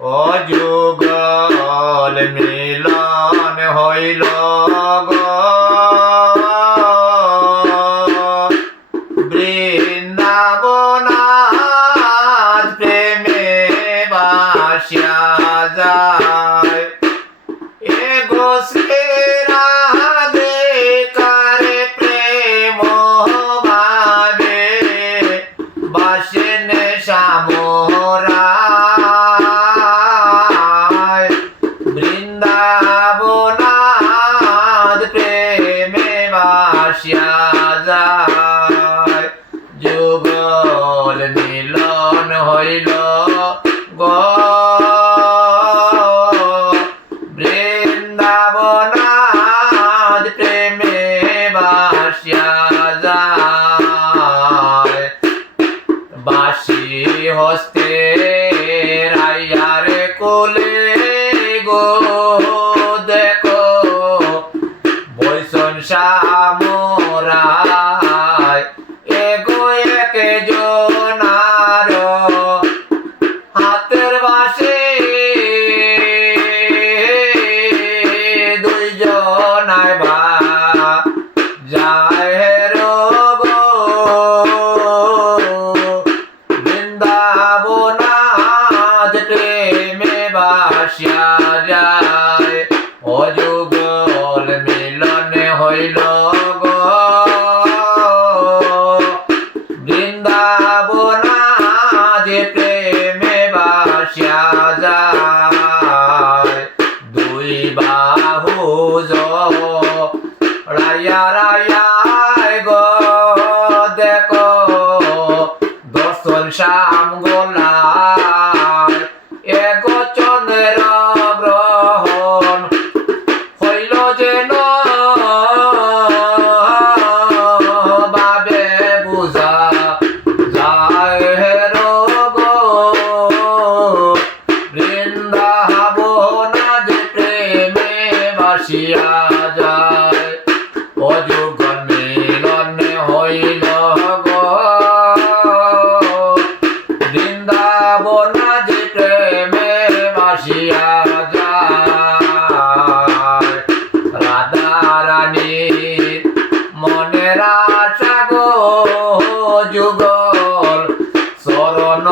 অযুগল মিলন হইল গো বৃন্দাবনাথ প্রেমে বাসিয়া যায় এ গো শ্রী রাধে কারে প্রেম ভাবে বাসেন শ্যামরায় বৃন্দাবনাথ প্রেমে বাসিয়া যায় যুগল মিলন হইল গো বৃন্দাবনাথ প্রেমে বাসিয়া যায় বাসি হস্তে রাইয়ার কোলে গো দেখো বৈষ্ণ শ্যামরায় এগো একে জনার হাতের বাসে দুইজনায় বা যায় গো বৃন্দাবনাথ প্রেমে বাসিয়া যায় অযুগল মিলন হইল গো বৃন্দাবনাথ প্রেমে বাসিয়া যায় দুই বাহু রাইয়া রাইয়া গো দেখো দর্শন শ্যাম গোলায় এগো চন্দ্র গ্রহণ হইল যেন বাবে বুঝা যায় গো বৃন্দাবনাথ প্রেমে বাসিয়া যায় অযুগল মিলন হইল গো বৃন্দাবনাথ প্রেমে বাসিয়া যায় রাধা রানীর মনের আশা গো যুগল চরণ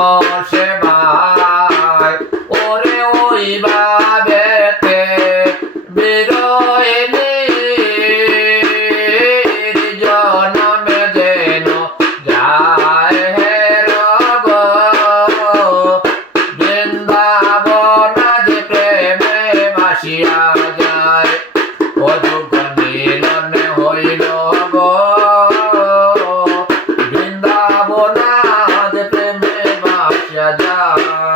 সেবায় ওরে ওই ভাবেতে বিরহিনী জনমে যেন যায় গো বৃন্দাবনাথ প্রেমে বাসিয়া যায় অযুগল মিলন হইল গো বৃন্দাবনাথ প্রেমে বাসিয়া যায়।